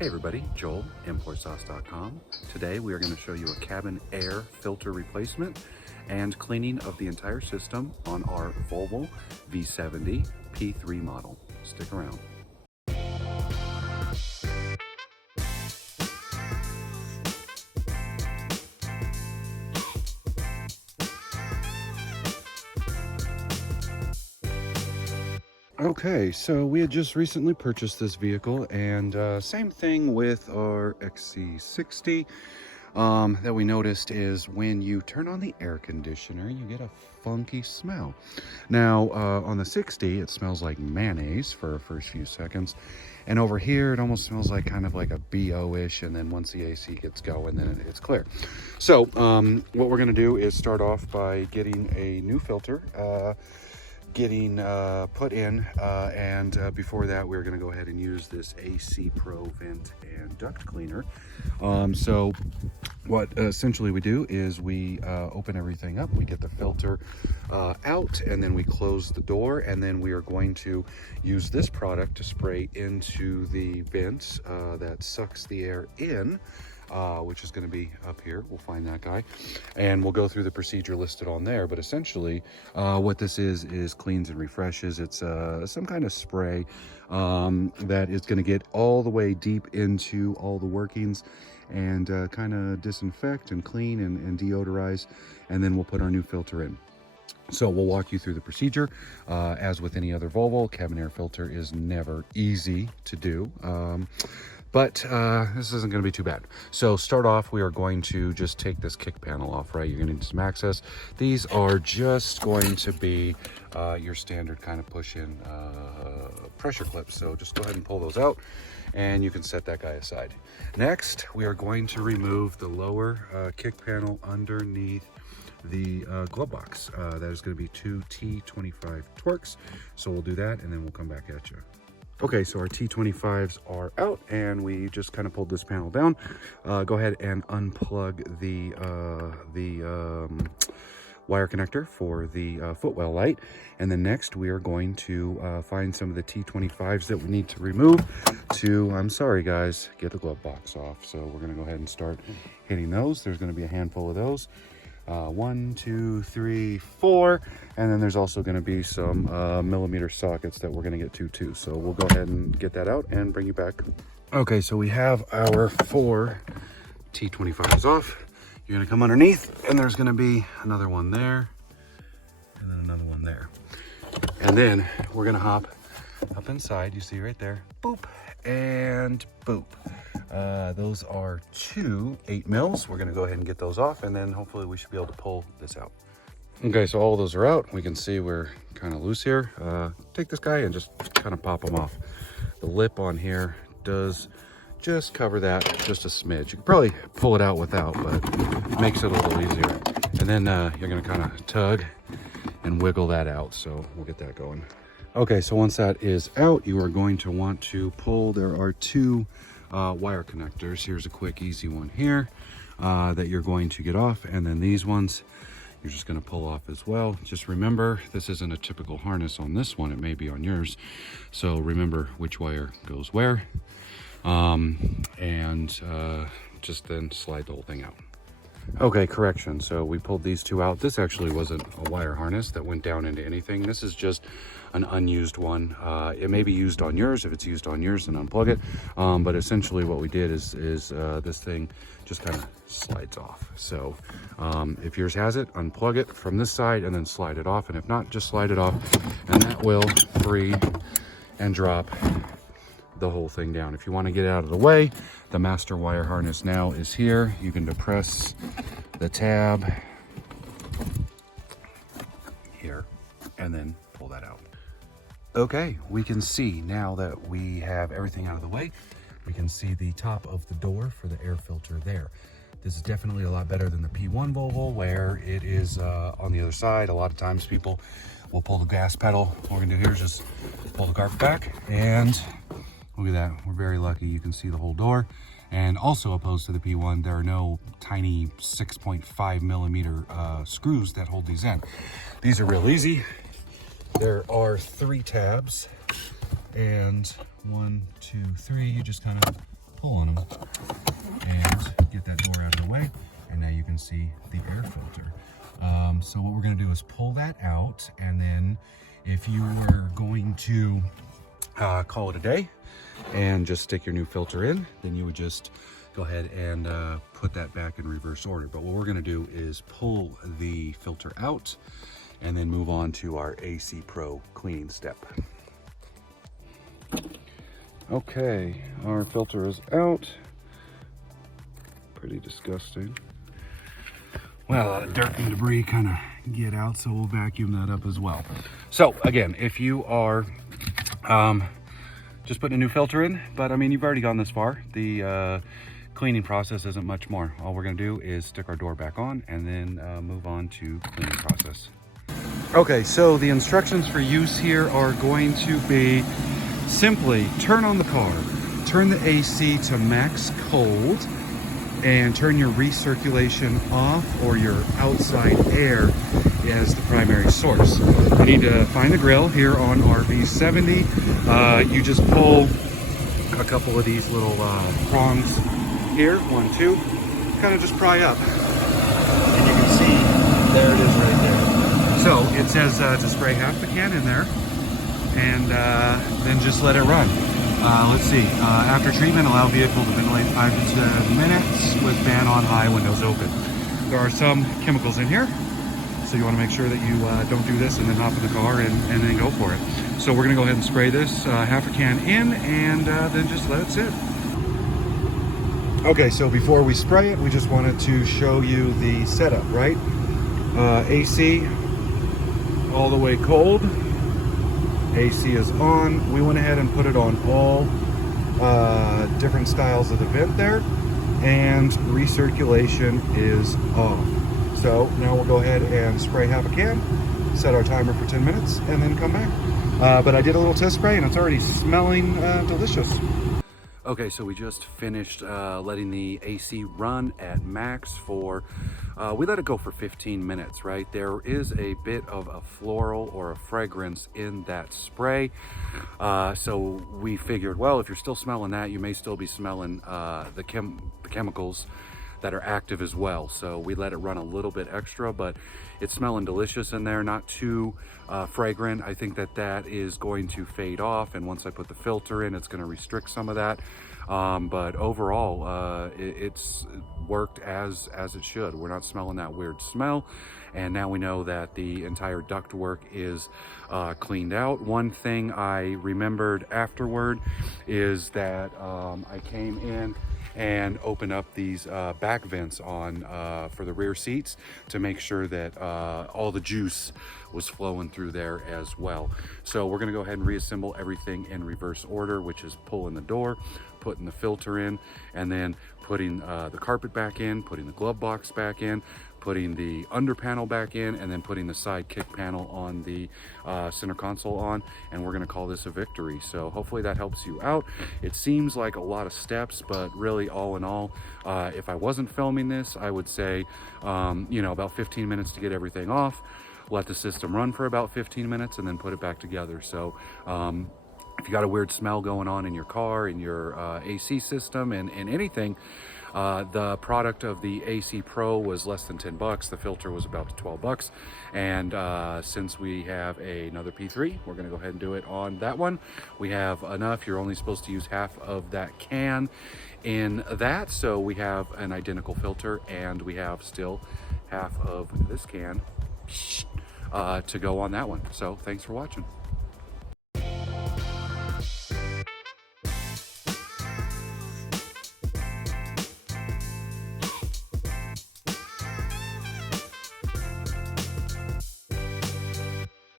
Hey everybody, Joel, ImportSauce.com. Today we are going to show you a cabin air filter replacement and cleaning of the entire system on our Volvo V70 P3 model. Stick around. Okay, so we had just recently purchased this vehicle, and same thing with our XC60 that we noticed is when you turn on the air conditioner, you get a funky smell. Now, on the 60, it smells like mayonnaise for the first few seconds, and over here, it almost smells like kind of like a BO-ish, and then once the AC gets going, then it's clear. So, what we're going to do is start off by getting a new filter, getting put in, and before that we're going to go ahead and use this AC Pro vent and duct cleaner. So what essentially we do is we open everything up, we get the filter out, and then we close the door, and then we are going to use this product to spray into the vents that sucks the air in, which is going to be up here. We'll find that guy and we'll go through the procedure listed on there. But essentially what this is cleans and refreshes. It's some kind of spray that is going to get all the way deep into all the workings and kind of disinfect and clean and deodorize, and then we'll put our new filter in. So we'll walk you through the procedure. As with any other Volvo, cabin air filter is never easy to do. But this isn't going to be too bad. So start off, we are going to just take this kick panel off, right? You're going to need some access. These are just going to be your standard kind of push-in pressure clips. So just go ahead and pull those out, and you can set that guy aside. Next, we are going to remove the lower kick panel underneath the glove box. That is going to be 2 T25 Torx. So we'll do that, and then we'll come back at you. Okay, so our T25s are out, and we just kind of pulled this panel down. Go ahead and unplug the wire connector for the footwell light. And then next, we are going to find some of the T25s that we need to remove to, I'm sorry guys, get the glove box off. So we're gonna go ahead and start hitting those. There's gonna be a handful of those. 1, 2, 3, 4, and then there's also going to be some millimeter sockets that we're going to get to too. So we'll go ahead and get that out and bring you back. Okay, so we have our 4 T25s off. You're going to come underneath, and there's going to be another one there, and then another one there. And then we're going to hop up inside. You see right there, boop, and boop. Those are 2 8 mils. We're going to go ahead and get those off, and then hopefully we should be able to pull this out. Okay, so all of those are out. We can see we're kind of loose here. Take this guy and just kind of pop them off. The lip on here does just cover that just a smidge. You could probably pull it out without, but it makes it a little easier. And then you're going to kind of tug and wiggle that out. So we'll get that going. Okay, so once that is out, you are going to want to pull. There are 2 wire connectors. Here's a quick easy one here that you're going to get off, and then these ones you're just going to pull off as well. Just remember, this isn't a typical harness on this one. It may be on yours, so remember which wire goes where, and just then slide the whole thing out. Okay, correction. So we pulled these 2 out. This actually wasn't a wire harness that went down into anything. This is just an unused one. It may be used on yours. If it's used on yours, then unplug it. But essentially what we did is this thing just kind of slides off. So if yours has it, unplug it from this side and then slide it off. And if not, just slide it off, and that will free and drop the whole thing down. If you want to get it out of the way, the master wire harness now is here. You can depress the tab here and then pull that out. Okay, we can see now that we have everything out of the way, we can see the top of the door for the air filter there. This is definitely a lot better than the P1 Volvo, where it is on the other side. A lot of times people will pull the gas pedal. What we're gonna do here is just pull the carpet back, and look at that. We're very lucky. You can see the whole door. And also, opposed to the P1, there are no tiny 6.5 millimeter screws that hold these in. These are real easy. There are 3 tabs, and 1, 2, 3. You just kind of pull on them and get that door out of the way. And now you can see the air filter. So what we're going to do is pull that out, and then if you were going to call it a day and just stick your new filter in, then you would just go ahead and put that back in reverse order. But what we're going to do is pull the filter out and then move on to our AC Pro cleaning step. Okay, our filter is out. Pretty disgusting. Well, a lot of dirt and debris kind of get out, so we'll vacuum that up as well. So again, if you are just putting a new filter in, but I mean, you've already gone this far. The cleaning process isn't much more. All we're gonna do is stick our door back on and then move on to cleaning process. Okay, so the instructions for use here are going to be simply turn on the car, turn the AC to max cold, and turn your recirculation off or your outside air as the primary source. You need to find the grill here on our V70. You just pull a couple of these little prongs here, 1, 2, kind of just pry up. And you can see, there it is right there. So it says to spray half the can in there and then just let it run. Let's see, after treatment, allow vehicle to ventilate 5 to 10 minutes with fan on high, windows open. There are some chemicals in here, so you want to make sure that you don't do this and then hop in the car and then go for it. So we're going to go ahead and spray this half a can in and then just let it sit. Okay, so before we spray it, we just wanted to show you the setup, right? AC all the way cold. AC is on. We went ahead and put it on all different styles of the vent there, and recirculation is off. So now we'll go ahead and spray half a can, set our timer for 10 minutes, and then come back. But I did a little test spray and it's already smelling delicious. Okay, so we just finished letting the AC run at max for, we let it go for 15 minutes, right? There is a bit of a floral or a fragrance in that spray. So we figured, well, if you're still smelling that, you may still be smelling the chemicals that are active as well. So we let it run a little bit extra, but it's smelling delicious in there, not too fragrant. I think that that is going to fade off, and once I put the filter in, it's going to restrict some of that. But overall, it's worked as it should. We're not smelling that weird smell, and now we know that the entire ductwork is cleaned out. One thing I remembered afterward is that I came in and open up these back vents on for the rear seats to make sure that all the juice was flowing through there as well. So we're gonna go ahead and reassemble everything in reverse order, which is pulling the door, putting the filter in, and then putting the carpet back in, putting the glove box back in, putting the under panel back in, and then putting the side kick panel on the center console on, and we're gonna call this a victory. So hopefully that helps you out. It seems like a lot of steps, but really all in all, if I wasn't filming this, I would say, you know, about 15 minutes to get everything off, let the system run for about 15 minutes, and then put it back together. So if you got a weird smell going on in your car, in your AC system, and anything, the product of the AC Pro was less than 10 bucks. The filter was about 12 bucks. And since we have another P3, we're gonna go ahead and do it on that one. We have enough. You're only supposed to use half of that can in that. So we have an identical filter, and we have still half of this can to go on that one. So thanks for watching.